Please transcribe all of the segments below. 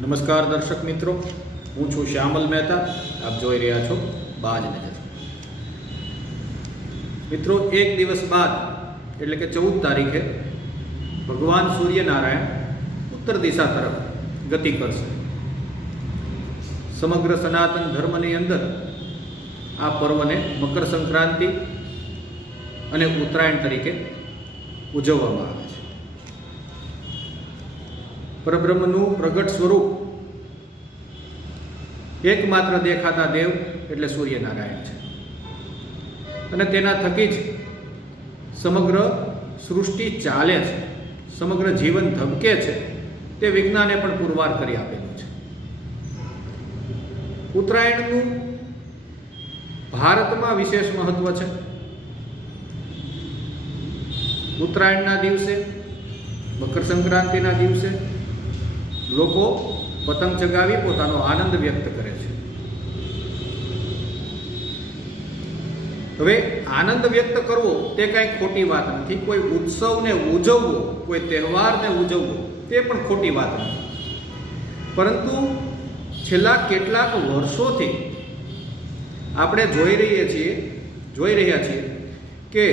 નમસ્કાર દર્શક મિત્રો, હું છું શ્યામલ મહેતા, આપ જોઈ રહ્યા છો બાજ નજર. મિત્રો, એક દિવસ બાદ, એટલે કે ચૌદ તારીખે, ભગવાન સૂર્યનારાયણ ઉત્તર દિશા તરફ ગતિ કરશે. સમગ્ર સનાતન ધર્મની અંદર આ પર્વને મકર સંક્રાંતિ અને ઉત્તરાયણ તરીકે ઉજવવામાં આવે. પરબ્રહ્મનું પ્રગટ સ્વરૂપ. એકમાત્ર દેખાતા દેવ એટલે સૂર્યનારાયણ છે. અને તેના થકી જ સમગ્ર સૃષ્ટિ ચાલે છે. સમગ્ર જીવન ધબકે છે. તે વિજ્ઞાને પણ પુરવાર કરી આપેલું છે. ઉત્તરાયણનું ભારતમાં વિશેષ મહત્વ છે. ઉત્તરાયણના દિવસે મકર સંક્રાંતિના દિવસે લોકો પતંગ ચગાવી પોતાનો આનંદ વ્યક્ત કરે છે. હવે આનંદ વ્યક્ત કરવો તે કાંઈ ખોટી વાત નથી. કોઈ ઉત્સવને ઉજવવો, કોઈ તહેવારને ઉજવવો, તે પણ ખોટી વાત નથી. પરંતુ છેલ્લા કેટલાક વર્ષોથી આપણે જોઈ રહીએ છીએ, જોઈ રહ્યા છીએ કે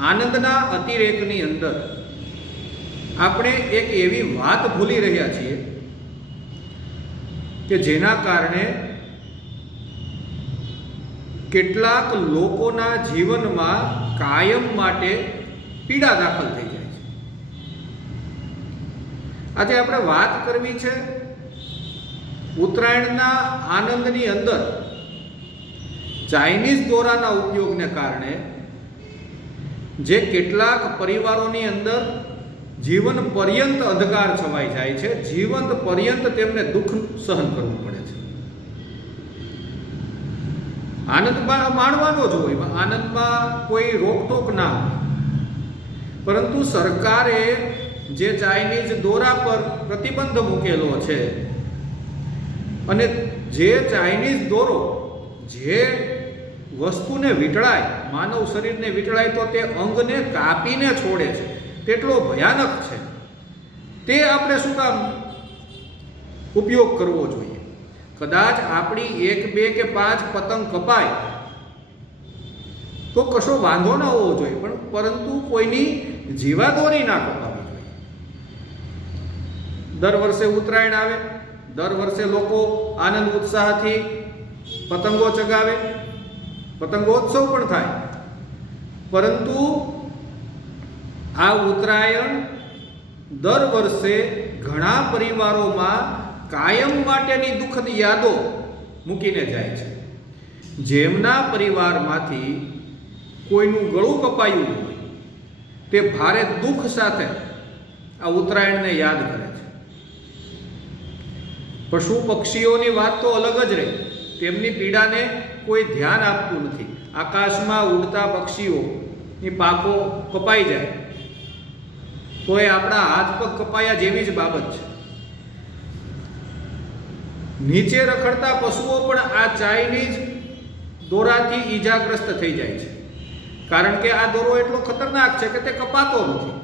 આનંદના અતિરેકની અંદર આપણે એક એવી વાત ભૂલી રહ્યા છીએ કે જેના કારણે કેટલાક લોકોના જીવનમાં કાયમ માટે પીડા દાખલ થઈ જાય છે. આજે આપણે વાત કરવી છે ઉત્તરાયણના આનંદની અંદર ચાઇનીઝ દોરાના ઉપયોગને કારણે જે કેટલાક પરિવારોની અંદર જીવન પર્યંત અંધકાર છવાઈ જાય છે. જીવંત પર્યંત તેમને દુઃખ સહન કરવું પડે છે. આનંદમાં માણવાનો જ હોય આનંદમાં કોઈ રોકટોક ના હોય. પરંતુ સરકારે જે ચાઇનીઝ દોરા પર પ્રતિબંધ મૂકેલો છે અને જે ચાઇનીઝ દોરો જે વસ્તુને વીંટળાય, માનવ શરીરને વીંટળાય, તો તે અંગને કાપીને છોડે છે. તેટલો ભયાનક છે. તે આપણે શું કામ ઉપયોગ કરવો જોઈએ? કદાચ આપણી એક, બે કે પાંચ પતંગ કપાય, તો કશો વાંધો ન હોવો જોઈએ, પણ પરંતુ કોઈની જીવાદોરી ના કપાવી જોઈએ. દર વર્ષે ઉત્તરાયણ આવે, દર વર્ષે લોકો આનંદ ઉત્સાહથી પતંગો ચગાવે, પતંગોત્સવ પણ થાય. પરંતુ આ ઉત્તરાયણ દર વર્ષે ઘણા પરિવારોમાં કાયમ માટેની દુઃખદ યાદો મૂકીને જાય છે. જેમના પરિવારમાંથી કોઈનું ગળું કપાયું હોય, તે ભારે દુઃખ સાથે આ ઉત્તરાયણને યાદ કરે છે. પશુ પક્ષીઓની વાત તો અલગ જ રહી. તેમની પીડાને કોઈ ધ્યાન આપતું નથી. આકાશમાં ઉડતા પક્ષીઓની પાકો કપાઈ જાય. તો એ આપણા હાથ પગ કપાયા જેવી જ બાબત છે. નીચે રખડતા પશુઓ પણ આ ચાઇનીઝ દોરાથી ઈજાગ્રસ્ત થઈ જાય છે. કારણ કે આ દોરો એટલો ખતરનાક છે કે તે કપાતો નથી.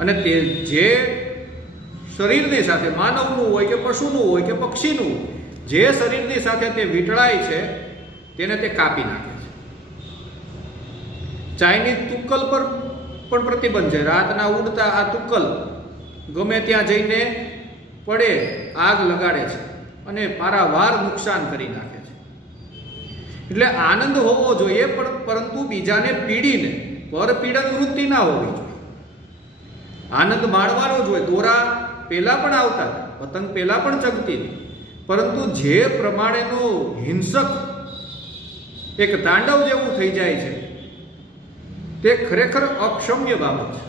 અને તે જે શરીરની સાથે માનવનું હોય કે પશુનું હોય કે પક્ષીનું જે શરીરની સાથે તે વીંટળાય છે, તેને તે કાપી નાખે છે. ચાઇનીઝ તુક્કલ પર પણ પ્રતિબંધ છે. રાતના ઉડતા આ તુક્કલ ગમે ત્યાં જઈને પડે, આગ લગાડે છે અને પારાવાર નુકસાન કરી નાખે છે. એટલે આનંદ હોવો જોઈએ, પણ પરંતુ બીજાને પીડીને પર પીડન વૃત્તિ ના હોવી જોઈએ. આનંદ માણવાનો જ હોય. દોરા પહેલાં પણ આવતા, પતંગ પહેલાં પણ ચગતી પરંતુ જે પ્રમાણેનો હિંસક એક તાંડવ જેવું થઈ જાય છે તે ખરેખર અક્ષમ્ય બાબત છે.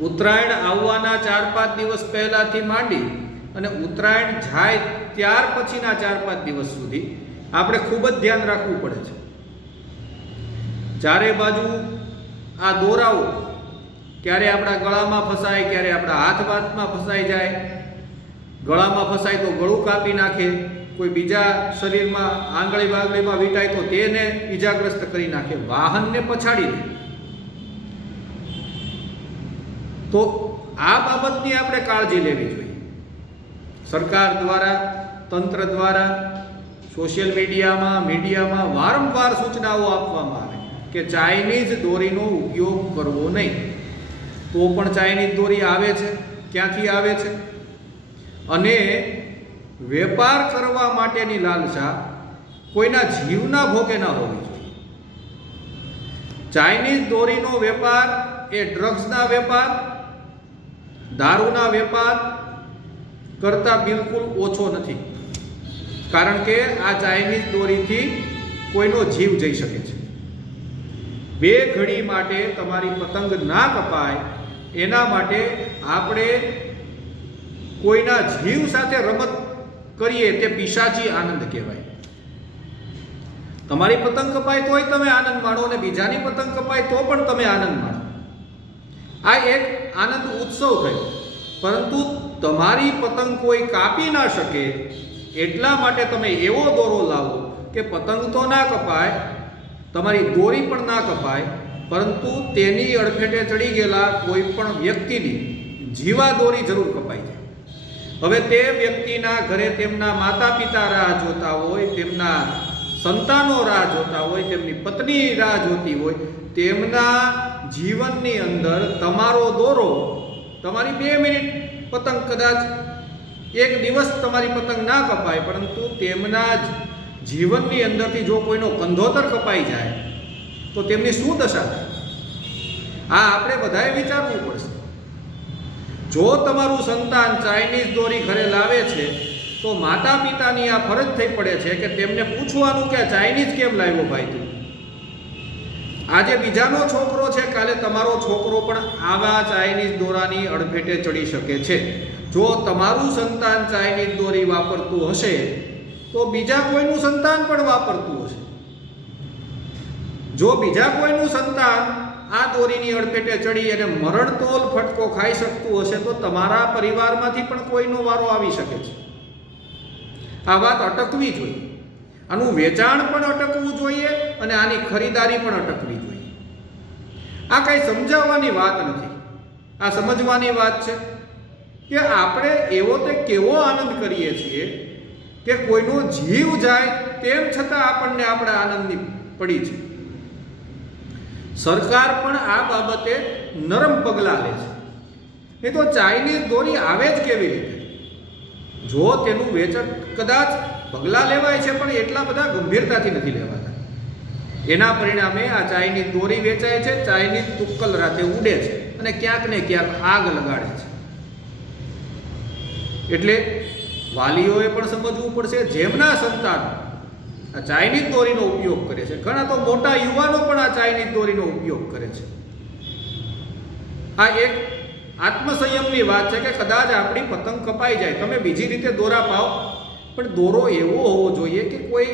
ઉત્તરાયણ આવવાના ચાર પાંચ દિવસ પહેલાથી માંડી અને ઉત્તરાયણ જાય ત્યાર પછીના ચાર પાંચ દિવસ સુધી આપણે ખૂબ જ ધ્યાન રાખવું પડે છે. ચારે બાજુ આ દોરાઓ ક્યારે આપણા ગળામાં ફસાય, ક્યારે આપણા હાથ બાથમાં ફસાઈ જાય. ગળામાં ફસાય તો ગળું કાપી નાખે. કોઈ બીજા શરીરમાં આંગળી બાંગળીમાં વીંટાય તો તેને ઈજાગ્રસ્ત કરી નાખે, વાહનને પછાડી દે. તો આ બાબતની આપણે કાળજી લેવી જોઈએ. સરકાર દ્વારા, તંત્ર દ્વારા, સોશિયલ મીડિયામાં મીડિયામાં વારંવાર સૂચનાઓ આપવામાં આવે કે ચાઇનીઝ દોરીનો ઉપયોગ કરવો નહીં. તો પણ ચાઇનીઝ દોરી આવે છે, ક્યાંથી આવે છે? અને વેપાર કરવા માટેની લાલસા કોઈના જીવના ભોગે ન હોવી જોઈએ. ચાઇનીઝ દોરીનો વેપાર એ ડ્રગ્સના વેપાર, દારૂના વેપાર કરતાં બિલકુલ ઓછો નથી, કારણ કે આ ચાઇનીઝ દોરીથી કોઈનો જીવ જઈ શકે છે. બે ઘડી માટે તમારી પતંગ ના કપાય, એના માટે આપણે કોઈના જીવ સાથે રમત કરીએ તે પિશાચી આનંદ કહેવાય. તમારી પતંગ કપાય તોય તમે આનંદ માણો અને બીજાની પતંગ કપાય તો પણ તમે આનંદ માણો. આ એક આનંદ ઉત્સવ થયો. પરંતુ તમારી પતંગ કોઈ કાપી ના શકે એટલા માટે તમે એવો દોરો લાવો કે પતંગ તો ના કપાય, તમારી દોરી પણ ના કપાય, પરંતુ તેની અડફેટે ચડી ગયેલા કોઈ પણ વ્યક્તિની જીવા દોરી જરૂર કપાઈ જાય. હવે તે વ્યક્તિના ઘરે તેમના માતા પિતા રાહ જોતા હોય, તેમના સંતાનો રાહ જોતા હોય, તેમની પત્ની રાહ જોતી હોય, તેમના જીવનની અંદર તમારો દોરો, તમારી બે મિનિટ પતંગ કદાચ એક દિવસ તમારી પતંગ ના કપાય, પરંતુ તેમના જ જીવનની અંદરથી જો કોઈનો કંધોતર કપાઈ જાય, તો તેમની શું દશા થાય? આ આપણે બધાએ વિચારવું પડશે. જો તમારું સંતાન ચાઇનીઝ દોરી ઘરે લાવે છે, તો માતા પિતાની આ ફરજ થઈ પડે છે કે તેમને પૂછવાનું કે ચાઇનીઝ કેમ લાવ્યો ભાઈ તું? આજે બીજાનો છોકરો છે, કાલે તમારો છોકરો પણ આવા ચાઇનીઝ દોરાની અડફેટે ચડી શકે છે. જો તમારું સંતાન ચાઇનીઝ દોરી વાપરતું હશે, તો બીજા કોઈનું સંતાન પણ વાપરતું હશે. જો બીજા કોઈનું સંતાન આ દોરીની અડફેટે ચડી અને મરણતોલ ફટકો ખાઈ શકતું હશે તો તમારા પરિવારમાંથી પણ કોઈનો વારો આવી શકે છે. આ વાત અટકવી જોઈએ. આનું વેચાણ પણ અટકવું જોઈએ અને આની ખરીદારી પણ અટકવી જોઈએ. આ કાંઈ સમજાવવાની વાત નથી. આ સમજવાની વાત છે કે આપણે એવો તે કેવો આનંદ કરીએ છીએ કે કોઈનો જીવ જાય તેમ છતાં આપણને આપણા આનંદની પડી છે. સરકાર પણ આ બાબતે નરમ પગલાં લે છે. એ તો ચાઇનીઝ દોરી આવે જ કેવી રીતે? જો તેનું વેચાણ કદાચ પગલાં લેવાય છે, પણ એટલા બધા ગંભીરતાથી નથી લેવાતા. એના પરિણામે આ ચાઇનીઝ દોરી વેચાય છે, ચાઇનીઝ તુક્કલ રાતે ઉડે છે અને ક્યાંક ને ક્યાંક આગ લગાડે છે. એટલે વાલીઓએ પણ સમજવું પડશે, જેમના સંતાનો આ ચાઇનીઝ દોરીનો ઉપયોગ કરે છે. ઘણા તો મોટા યુવાનો પણ આ ચાઇનીઝ દોરીનો ઉપયોગ કરે છે. આ એક આત્મસંયમની વાત છે કે કદાચ આપણી પતંગ કપાઈ જાય. તમે બીજી રીતે દોરા પાઓ. પણ દોરો એવો હોવો જોઈએ કે કોઈ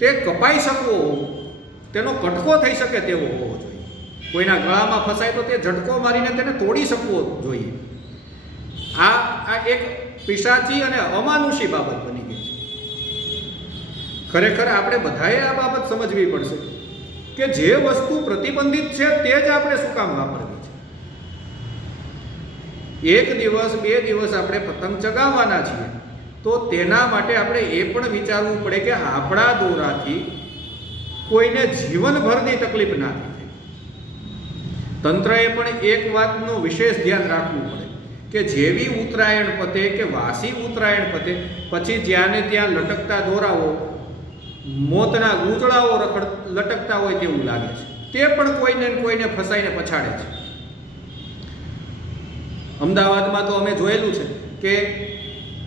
તે કપાઈ શકવો તેનો કટકો થઈ શકે તેવો હોવો જોઈએ. કોઈના ગળામાં ફસાય તો તે ઝટકો મારીને તેને તોડી શકવો જોઈએ. આ આ એક પિશાચી અને અમાનુષી બાબત બની ગઈ ખરેખર આપણે બધાએ આ બાબત સમજવી પડશે કે જે વસ્તુ પ્રતિબંધિત છે તે જ આપણે શું કામ વાપરવી છે? એક દિવસ, બે દિવસ આપણે પતંગ ચગાવવાના છીએ, તો તેના માટે આપણે એ પણ વિચારવું પડે કે આપણા દોરાથી કોઈને જીવનભરની તકલીફ ના થાય. તંત્રએ પણ એક વાતનું વિશેષ ધ્યાન રાખવું પડે કે જેવી ઉત્તરાયણ પતે કે વાસી ઉત્તરાયણ પતે, પછી જ્યાં ને ત્યાં લટકતા દોરાઓ મોતના ગૂંચળાઓ રખડ, લટકતા હોય તેવું લાગે છે. તે પણ કોઈને કોઈને ફસાઈને પછાડે છે. અમદાવાદમાં તો અમે જોયેલું છે કે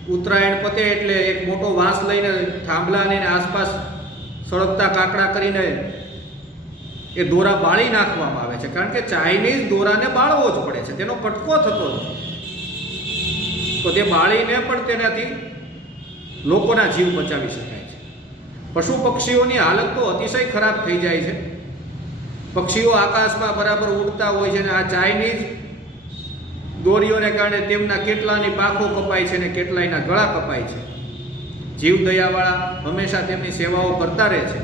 ઉત્તરાયણ પતે એટલે એક મોટો વાંસ લઈને થાંભલાને આસપાસ સળગતા કાકડા કરીને એ દોરા બાળી નાખવામાં આવે છે. કારણ કે ચાઇનીઝ દોરાને બાળવો જ પડે છે. તેનો કટકો થતો નથી. તો તે બાળીને પણ તેનાથી લોકોના જીવ બચાવી શકાય. પશુ પક્ષીઓની હાલત તો અતિશય ખરાબ થઈ જાય છે. પક્ષીઓ આકાશમાં બરાબર ઉડતા હોય છે અને આ ચાઇનીઝ દોરીઓને કારણે તેમના કેટલાની પાખો કપાય છે ને કેટલાયના ગળા કપાય છે. જીવ દયાવાળા હંમેશા તેમની સેવાઓ કરતા રહે છે.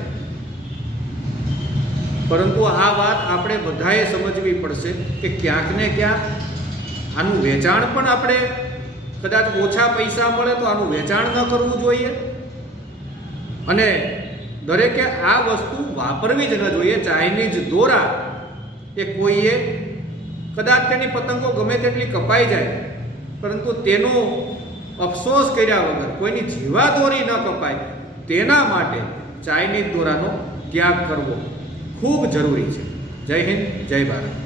પરંતુ આ વાત આપણે બધાએ સમજવી પડશે કે ક્યાંક ને ક્યાંક આનું વેચાણ પણ આપણે કદાચ ઓછા પૈસા મળે તો આનું વેચાણ ન કરવું જોઈએ. અને દરેકે આ વસ્તુ વાપરવી જ ન જોઈએ. ચાઇનીઝ દોરા એ કોઈએ કદાચ તેની પતંગો ગમે તેટલી કપાઈ જાય, પરંતુ તેનો અફસોસ કર્યા વગર કોઈની જીવાદોરી ન કપાય. તેના માટે ચાઇનીઝ દોરાનો ત્યાગ કરવો ખૂબ જરૂરી છે. જય હિન્દ, જય ભારત.